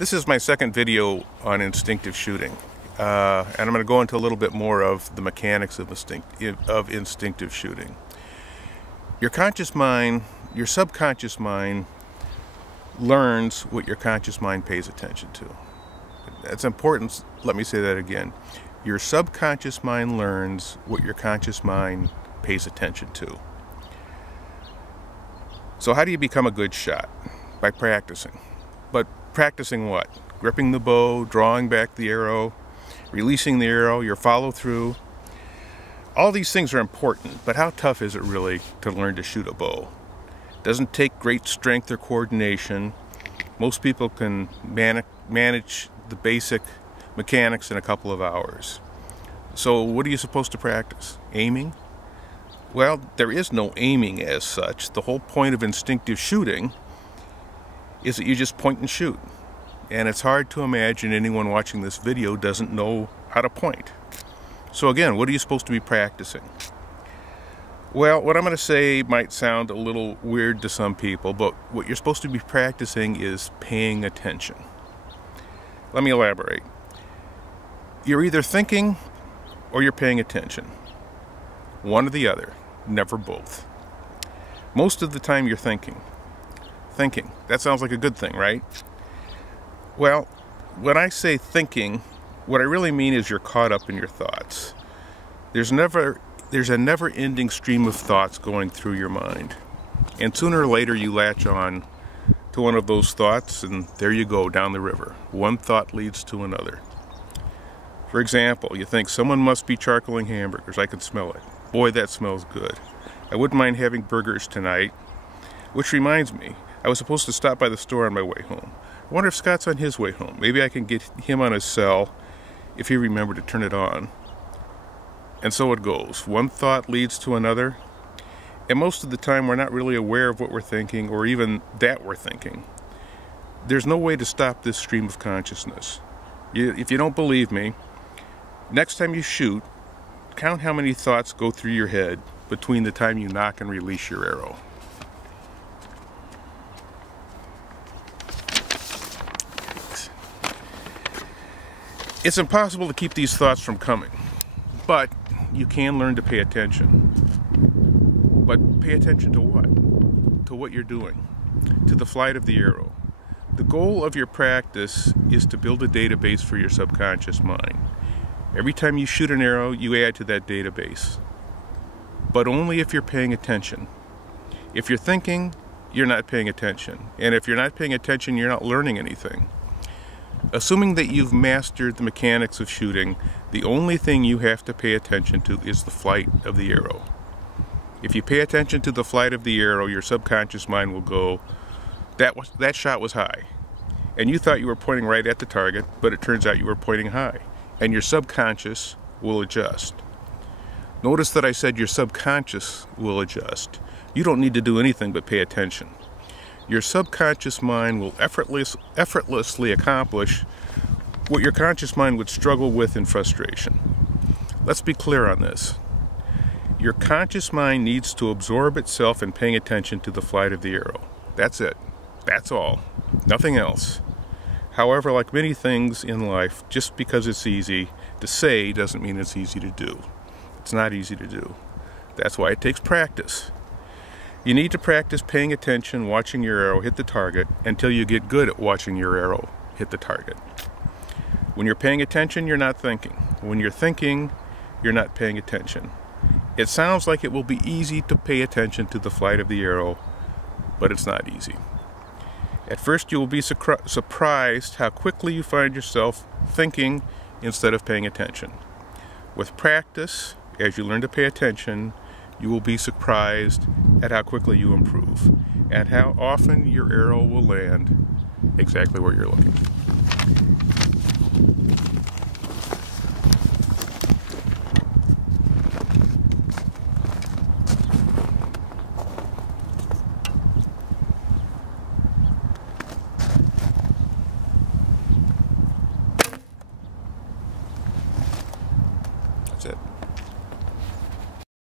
This is my second video on instinctive shooting, and I'm going to go into a little bit more of the mechanics of instinctive shooting. Your conscious mind, your subconscious mind, learns what your conscious mind pays attention to. That's important. Let me say that again. Your subconscious mind learns what your conscious mind pays attention to. So how do you become a good shot? By practicing. But practicing what? Gripping the bow, drawing back the arrow, releasing the arrow, your follow through. All these things are important, but how tough is it really to learn to shoot a bow? It doesn't take great strength or coordination. Most people can manage the basic mechanics in a couple of hours. So what are you supposed to practice? Aiming? Well, there is no aiming as such. The whole point of instinctive shooting is that you just point and shoot. And it's hard to imagine anyone watching this video doesn't know how to point. So again, what are you supposed to be practicing? Well, what I'm going to say might sound a little weird to some people, but what you're supposed to be practicing is paying attention. Let me elaborate. You're either thinking or you're paying attention. One or the other, never both. Most of the time you're thinking. Thinking. That sounds like a good thing, right? Well, when I say thinking, what I really mean is you're caught up in your thoughts. There's a never-ending stream of thoughts going through your mind. And sooner or later you latch on to one of those thoughts and there you go, down the river. One thought leads to another. For example, you think someone must be charcoaling hamburgers. I can smell it. Boy, that smells good. I wouldn't mind having burgers tonight. Which reminds me, I was supposed to stop by the store on my way home. I wonder if Scott's on his way home. Maybe I can get him on his cell if he remembered to turn it on. And so it goes. One thought leads to another. And most of the time we're not really aware of what we're thinking or even that we're thinking. There's no way to stop this stream of consciousness. If you don't believe me, next time you shoot, count how many thoughts go through your head between the time you knock and release your arrow. It's impossible to keep these thoughts from coming, but you can learn to pay attention. But pay attention to what? To what you're doing, to the flight of the arrow. The goal of your practice is to build a database for your subconscious mind. Every time you shoot an arrow, you add to that database, but only if you're paying attention. If you're thinking, you're not paying attention, and if you're not paying attention, you're not learning anything. Assuming that you've mastered the mechanics of shooting, the only thing you have to pay attention to is the flight of the arrow. If you pay attention to the flight of the arrow, your subconscious mind will go, that shot was high. And you thought you were pointing right at the target, but it turns out you were pointing high. And your subconscious will adjust. Notice that I said your subconscious will adjust. You don't need to do anything but pay attention. Your subconscious mind will effortlessly accomplish what your conscious mind would struggle with in frustration. Let's be clear on this. Your conscious mind needs to absorb itself in paying attention to the flight of the arrow. That's it. That's all. Nothing else. However, like many things in life, just because it's easy to say doesn't mean it's easy to do. It's not easy to do. That's why it takes practice. You need to practice paying attention, watching your arrow hit the target, until you get good at watching your arrow hit the target. When you're paying attention, you're not thinking. When you're thinking, you're not paying attention. It sounds like it will be easy to pay attention to the flight of the arrow, but it's not easy. At first, you will be surprised how quickly you find yourself thinking instead of paying attention. With practice, as you learn to pay attention, you will be surprised at how quickly you improve and how often your arrow will land exactly where you're looking.